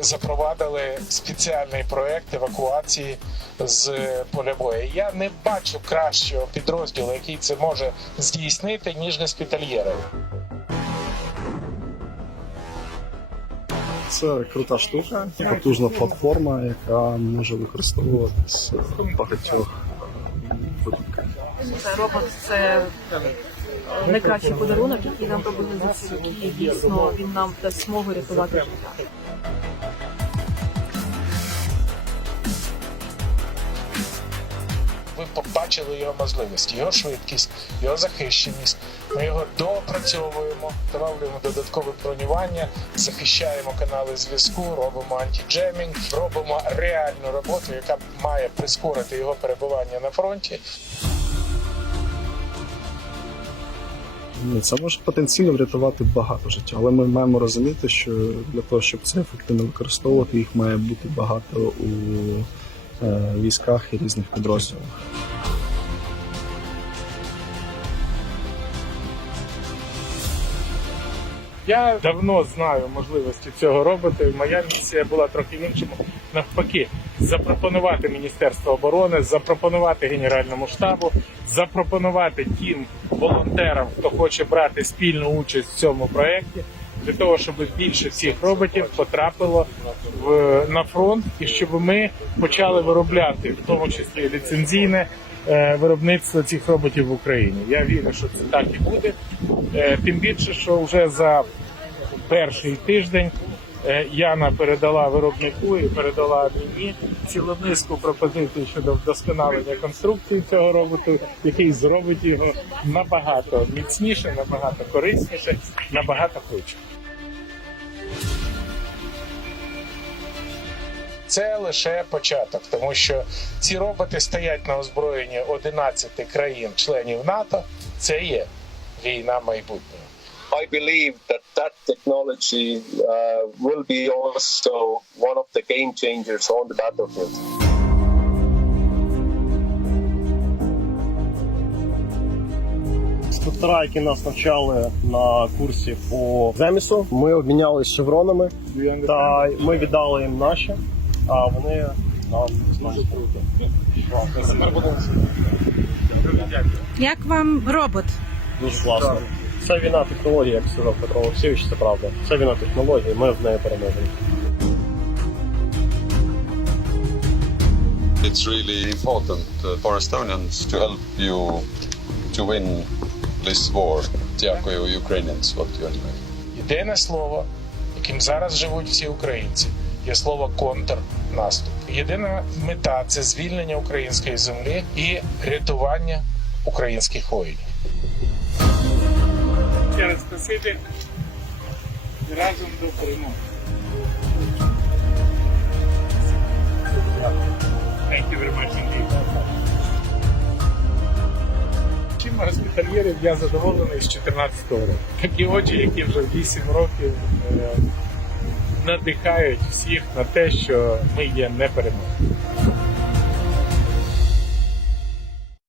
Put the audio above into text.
запровадили спеціальний проект евакуації з поля бою. Я не бачу кращого підрозділу, який це може здійснити, ніж госпітальєри. Це крута штука, потужна платформа, яка може використовуватися в багатьох випадках. Це робот це найкращий подарунок, який нам робили захисники. І дійсно він нам дасть змогу рятувати життя. Побачили його можливості, його швидкість, його захищеність. Ми його доопрацьовуємо, встановлюємо додаткове бронювання, захищаємо канали зв'язку, робимо антиджемінг, робимо реальну роботу, яка має прискорити його перебування на фронті. Це може потенційно врятувати багато життя, але ми маємо розуміти, що для того, щоб це ефективно використовувати, їх має бути багато у військах і різних підрозділах. Я давно знаю можливості цього роботу. і Моя місія була трохи в іншому. Навпаки, запропонувати Міністерству оборони, запропонувати Генеральному штабу, запропонувати тим волонтерам, хто хоче брати спільну участь в цьому проєкті, для того, щоб більше цих роботів потрапило в на фронт, і щоб ми почали виробляти, в тому числі ліцензійне е, виробництво цих роботів в Україні. Я вірю, що це так і буде. Е, Тим більше, що вже за перший тиждень е, Яна передала виробнику і передала мені цілу низку пропозицій щодо вдосконалення конструкції цього роботу, який зробить його набагато міцніше, набагато корисніше, набагато швидше. Це лише початок, тому що ці роботи стоять на озброєнні 11 країн-членів НАТО. Це є війна майбутнього. I believe that that technology uh, will be also one of the game changers on the battlefield. Інструктора, які нас навчали на курсі по земісу, ми обмінялися шевронами та ми віддали їм наші, а вони нам наші. Як вам робот? Дуже класно. Це війна технології, як сказав Петро Олексійович, це правда. Це війна технології, ми в неї переможемо. It's really important uh, for Estonians to help you to win this war. Дякую, Ukrainians, what you are doing. Єдине слово, яким зараз живуть всі українці, є слово контрнаступ. Єдина мета це звільнення української землі і рятування українських воїнів. Ще раз спасибі разом до перемоги. Thank you very much indeed. Чим госпітальєрів я задоволений з 14 року. Такі очі, які вже 8 років е, надихають всіх на те, що ми є непереможні.